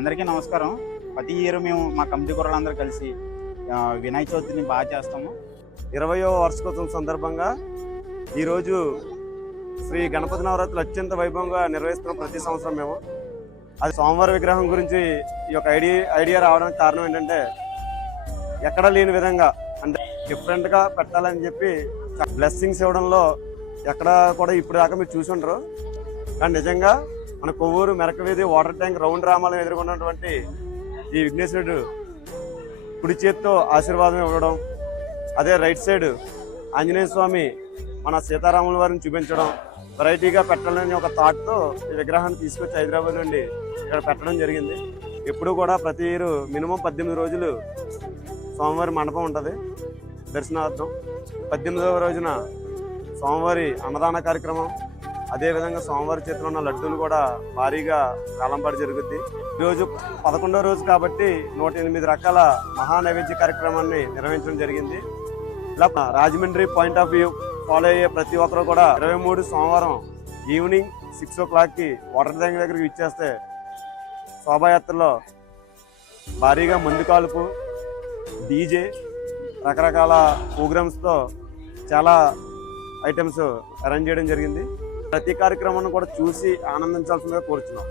అందరికీ నమస్కారం. ప్రతి ఇయర్ మేము మా కమిటీ కుర్రలందరూ కలిసి వినాయక చవితిని బాగా చేస్తాము. 20వ వార్షికోత్సవం సందర్భంగా ఈరోజు శ్రీ గణపతి నవరాత్రులు అత్యంత వైభవంగా నిర్వహిస్తున్నాం ప్రతి సంవత్సరం మేము. అది స్వామివారి విగ్రహం గురించి ఈ యొక్క ఐడియా రావడానికి కారణం ఏంటంటే, ఎక్కడ లేని విధంగా అంటే డిఫరెంట్గా పెట్టాలని చెప్పి బ్లెస్సింగ్స్ ఇవ్వడంలో ఎక్కడ కూడా ఇప్పుడు దాకా మీరు చూసి ఉండరు. కానీ నిజంగా మన కొవ్వూరు మెరకవీధి వాటర్ ట్యాంక్ రౌండ్ రామాలను ఎదుర్కొన్నటువంటి ఈ విఘ్నేశ్వరుడు కుడి చేత్తో ఆశీర్వాదం ఇవ్వడం, అదే రైట్ సైడ్ ఆంజనేయ స్వామి మన సీతారాముల వారిని చూపించడం, వెరైటీగా పెట్టాలని ఒక థాట్తో ఈ విగ్రహాన్ని తీసుకొచ్చి హైదరాబాద్ నుండి ఇక్కడ పెట్టడం జరిగింది. ఎప్పుడు కూడా ప్రతి ఇయర్ మినిమం 18 రోజులు స్వామివారి మండపం ఉంటుంది దర్శనార్థం. 18వ రోజున స్వామివారి అన్నదాన కార్యక్రమం, అదేవిధంగా స్వామివారి చేతిలో ఉన్న లడ్డూలు కూడా భారీగా కాలంపాటు జరుగుద్ది. ఈరోజు 11వ రోజు కాబట్టి 108 రకాల మహానైవేద్య కార్యక్రమాన్ని నిర్వహించడం జరిగింది. ఇలా Rajahmundry point of view follow అయ్యే ప్రతి ఒక్కరు కూడా 23 సోమవారం ఈవినింగ్ 6 o'clockకి వాటర్ ట్యాంక్ దగ్గరికి ఇచ్చేస్తే శోభాయాత్రలో భారీగా మందు కాల్పు, డీజే, రకరకాల ప్రోగ్రామ్స్తో చాలా ఐటమ్స్ అరేంజ్ చేయడం జరిగింది. ప్రతి కార్యక్రమాన్ని కూడా చూసి ఆనందించాల్సిందిగా కోరుచున్నాం.